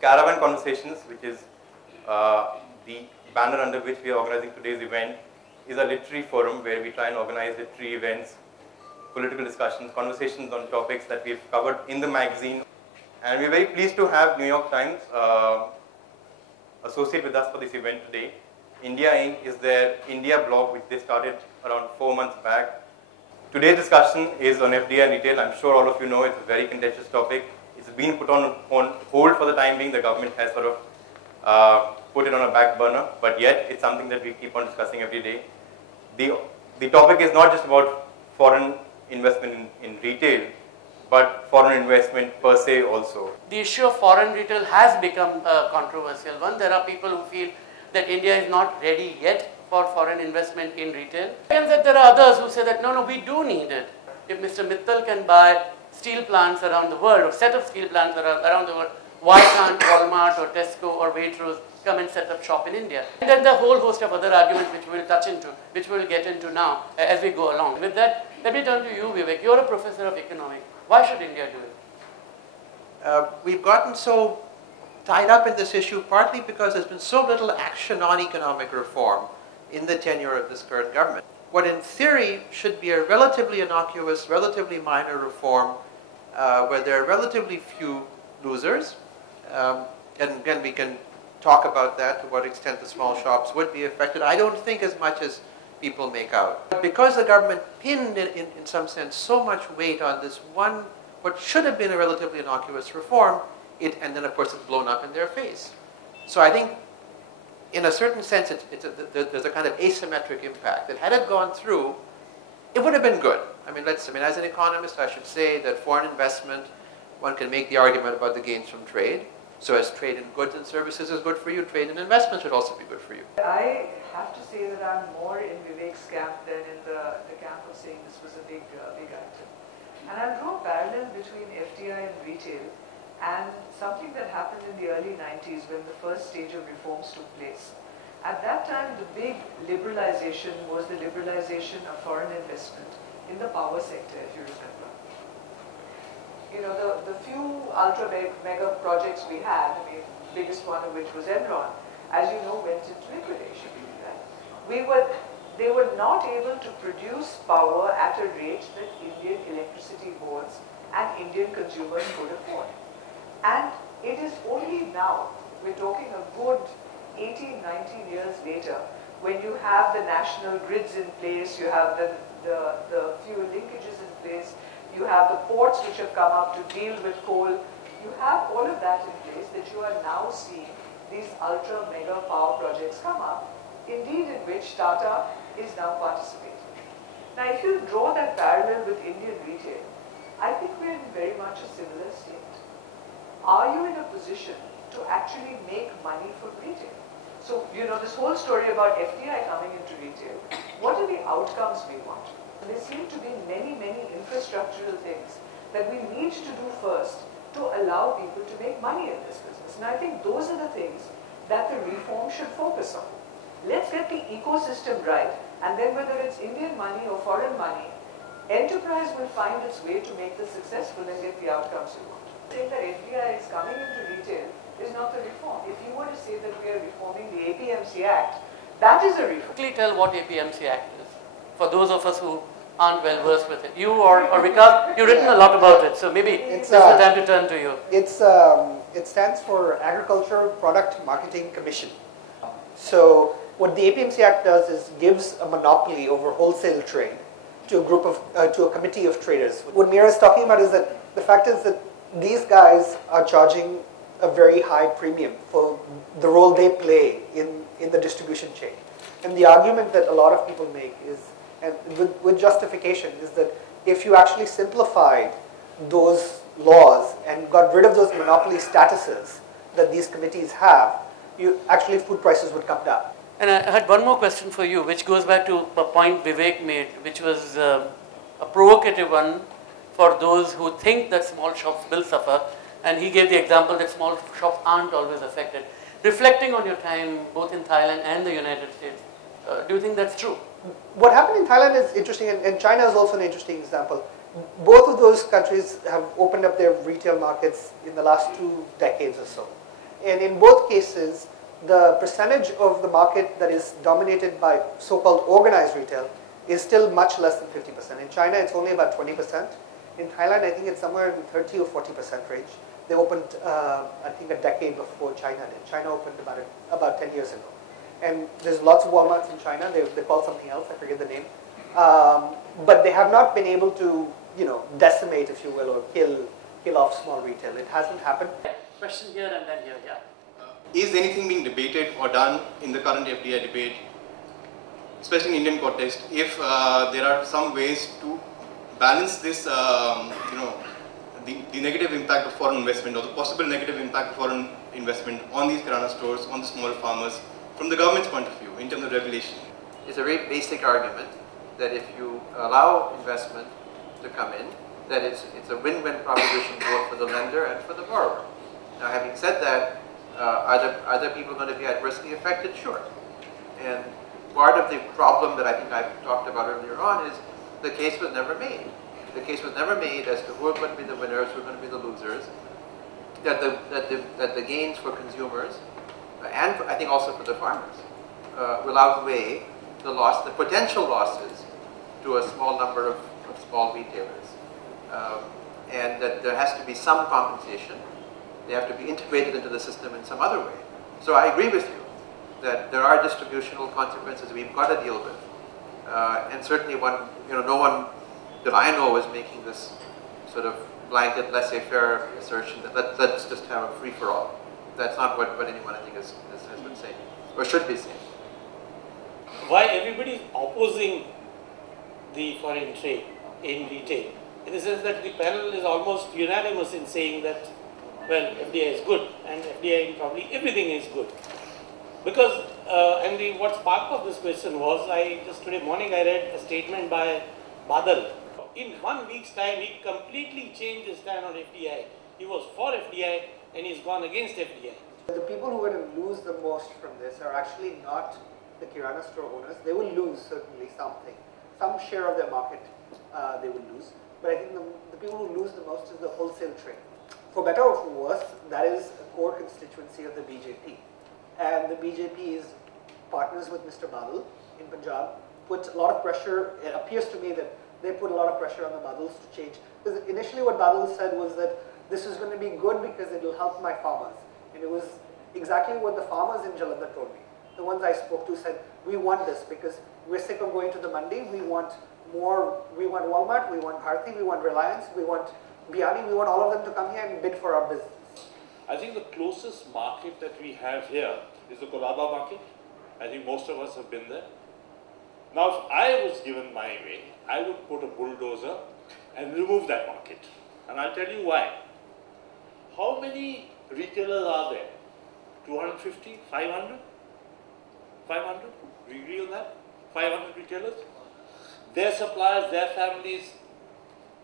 Caravan Conversations, which is the banner under which we are organizing today's event, is a literary forum where we try and organize literary events, political discussions, conversations on topics that we've covered in the magazine. And we're very pleased to have New York Times associate with us for this event today. India Inc. is their India blog, which they started around 4 months back. Today's discussion is on FDI retail. I'm sure all of you know it's a very contentious topic. It's been put on hold for the time being. The government has sort of put it on a back burner, but yet it's something that we keep on discussing every day. The topic is not just about foreign investment in retail, but foreign investment per se also. The issue of foreign retail has become a controversial one. There are people who feel that India is not ready yet for foreign investment in retail. And that there are others who say that no, we do need it. If Mr. Mittal can buy steel plants around the world, or set of steel plants around the world, why can't Walmart or Tesco or Waitrose come and set up shop in India? And then the whole host of other arguments which we'll touch into, which we'll get into now as we go along. With that, let me turn to you, Vivek. You're a professor of economics. Why should India do it? We've gotten so tied up in this issue partly because there's been so little action on economic reform in the tenure of this current government. What in theory should be a relatively innocuous, relatively minor reform where there are relatively few losers, and again we can talk about that, to what extent the small shops would be affected. I don't think as much as people make out. But because the government pinned in some sense so much weight on this one, what should have been a relatively innocuous reform, and then of course it's blown up in their face. So I think in a certain sense there's a kind of asymmetric impact that had it gone through, it would have been good. I mean, as an economist I should say that foreign investment, one can make the argument about the gains from trade. So as trade in goods and services is good for you, trade in investment should also be good for you. I have to say that I'm more in Vivek's camp than in the camp of saying this was a big item. And I'll draw a parallel between FDI and retail and something that happened in the early 90s when the first stage of reforms took place. At that time, the big liberalization was the liberalization of foreign investment in the power sector, if you remember. You know, the few ultra mega projects we had, I mean, biggest one of which was Enron, as you know, went into liquidation. Right? They were not able to produce power at a rate that Indian electricity boards and Indian consumers could afford. And it is only now, we're talking a good 18, 19 years later, when you have the national grids in place, you have the fuel linkages in place, you have the ports which have come up to deal with coal, you have all of that in place that you are now seeing these ultra mega power projects come up, indeed in which Tata is now participating. Now if you draw that parallel with Indian retail, I think we're in very much a similar state. Are you in a position to actually make money for retail? So, you know, this whole story about FDI coming into retail, what are the outcomes we want? There seem to be many, many infrastructural things that we need to do first to allow people to make money in this business. And I think those are the things that the reform should focus on. Let's get the ecosystem right, and then whether it's Indian money or foreign money, enterprise will find its way to make this successful and get the outcomes you want. Saying that FDI is coming into retail is not the reform. If you were to say that we are reforming the APMC Act, that is a reform. Quickly tell what APMC Act is, for those of us who aren't well versed with it. You or Vikas, you've written a lot about it, so maybe it's the time to turn to you. It stands for Agricultural Product Marketing Commission. So what the APMC Act does is gives a monopoly over wholesale trade to a committee of traders. What Meera is talking about is that the fact is that these guys are charging a very high premium for the role they play in the distribution chain. And the argument that a lot of people make is, and with justification, is that if you actually simplified those laws and got rid of those monopoly statuses that these committees have, actually food prices would come down. And I had one more question for you, which goes back to a point Vivek made, which was a provocative one for those who think that small shops will suffer. And he gave the example that small shops aren't always affected. Reflecting on your time, both in Thailand and the United States, do you think that's true? What happened in Thailand is interesting, and China is also an interesting example. Both of those countries have opened up their retail markets in the last 2 decades or so. And in both cases, the percentage of the market that is dominated by so-called organized retail is still much less than 50%. In China, it's only about 20%. In Thailand, I think it's somewhere in 30 or 40% range. They opened, I think, a decade before China did. China opened about 10 years ago. And there's lots of Walmarts in China. They call something else. I forget the name. But they have not been able to, decimate, if you will, or kill off small retail. It hasn't happened. Question here and then here, yeah. Is anything being debated or done in the current FDI debate, especially in Indian context, if there are some ways to balance this, the negative impact of foreign investment or the possible negative impact of foreign investment on these kirana stores, on the small farmers, from the government's point of view, in terms of regulation? It's a very basic argument that if you allow investment to come in, that it's a win-win proposition both for the lender and for the borrower. Now, having said that, are there people going to be adversely affected? Sure. And part of the problem that I think I talked about earlier on is the case was never made. The case was never made as to who are going to be the winners, who are going to be the losers, that the gains for consumers, and I think also for the farmers, will outweigh the potential losses to a small number of small retailers. And that there has to be some compensation. They have to be integrated into the system in some other way. So I agree with you that there are distributional consequences we've got to deal with. And certainly no one that I know is making this sort of blanket laissez-faire assertion that let's just have a free-for-all. That's not what anyone I think has been saying, or should be saying. Why everybody is opposing the foreign trade in retail? In the sense that the panel is almost unanimous in saying that, well, FDI is good, and FDI in probably everything is good. Because, what spark of this question was, just today morning I read a statement by Badal. In 1 week's time, he completely changed his stand on FDI. He was for FDI, and he's gone against FDI. The people who are going to lose the most from this are actually not the kirana store owners. They will lose certainly something. Some share of their market they will lose. But I think the people who lose the most is the wholesale trade. For better or for worse, that is a core constituency of the BJP. And the BJP is partners with Mr. Badal in Punjab, puts a lot of pressure. It appears to me that they put a lot of pressure on the Badals to change. Because initially what Badal said was that this is going to be good because it will help my farmers. And it was exactly what the farmers in Jalandhar told me. The ones I spoke to said, we want this because we're sick of going to the mandi. We want more, we want Walmart, we want Bharti, we want Reliance, we want Biani, we want all of them to come here and bid for our business. I think the closest market that we have here is the Colaba market. I think most of us have been there. Now, if I was given my way, I would put a bulldozer and remove that market. And I'll tell you why. How many retailers are there? 250? 500? 500? We agree on that? 500 retailers? Their suppliers, their families,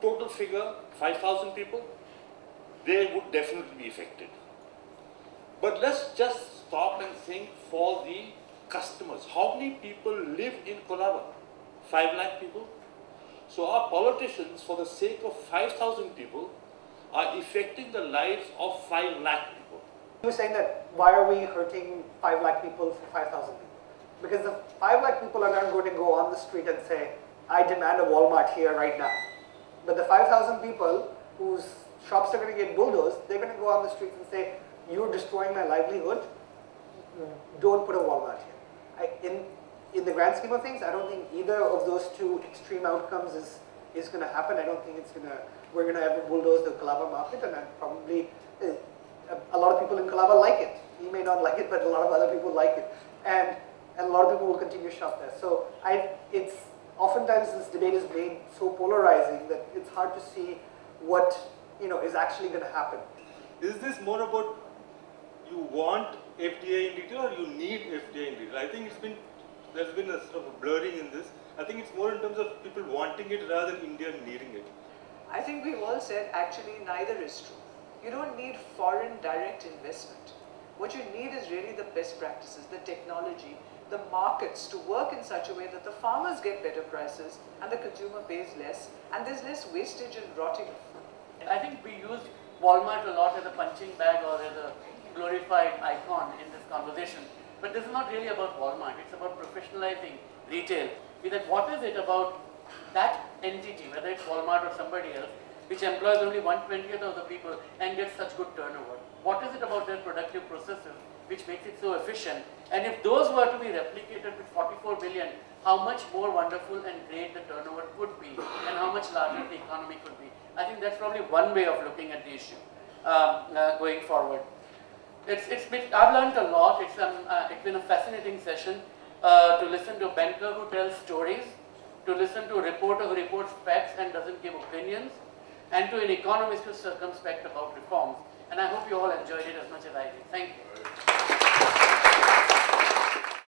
total figure, 5,000 people, they would definitely be affected. But let's just stop and think for the customers. How many people live in Colaba? 5 lakh people? So our politicians, for the sake of 5,000 people, are affecting the lives of 5 lakh people. You're saying that why are we hurting 5 lakh people for 5,000 people? Because the 5 lakh people are not going to go on the street and say, I demand a Walmart here right now. But the 5,000 people whose shops are going to get bulldozed, they're going to go on the streets and say, you're destroying my livelihood, don't put a Walmart here. In the grand scheme of things, I don't think either of those two extreme outcomes is going to happen. I don't think we're going to ever bulldoze the Colaba market, and probably a lot of people in Colaba like it. You may not like it, but a lot of other people like it. And a lot of people will continue to shop there. So it's oftentimes this debate is made so polarizing that it's hard to see what is actually going to happen. Is this more about you want FDI in retail or you need FDI in retail? I think there's been a sort of a blurring in this. I think it's more in terms of people wanting it rather than India needing it. I think we've all said actually neither is true. You don't need foreign direct investment. What you need is really the best practices, the technology, the markets to work in such a way that the farmers get better prices and the consumer pays less and there's less wastage and rotting of food. I think we used Walmart a lot as a punching bag or as a glorified glorified icon in this conversation. But this is not really about Walmart. It's about professionalizing retail. That what is it about that entity, whether it's Walmart or somebody else, which employs only 1/20th of the people and gets such good turnover? What is it about their productive processes which makes it so efficient? And if those were to be replicated with 44 billion, how much more wonderful and great the turnover could be, and how much larger the economy could be. I think that's probably one way of looking at the issue going forward. I've learned a lot. It's been a fascinating session to listen to a banker who tells stories, to listen to a reporter who reports facts and doesn't give opinions, and to an economist who's circumspect about reforms. And I hope you all enjoyed it as much as I did. Thank you.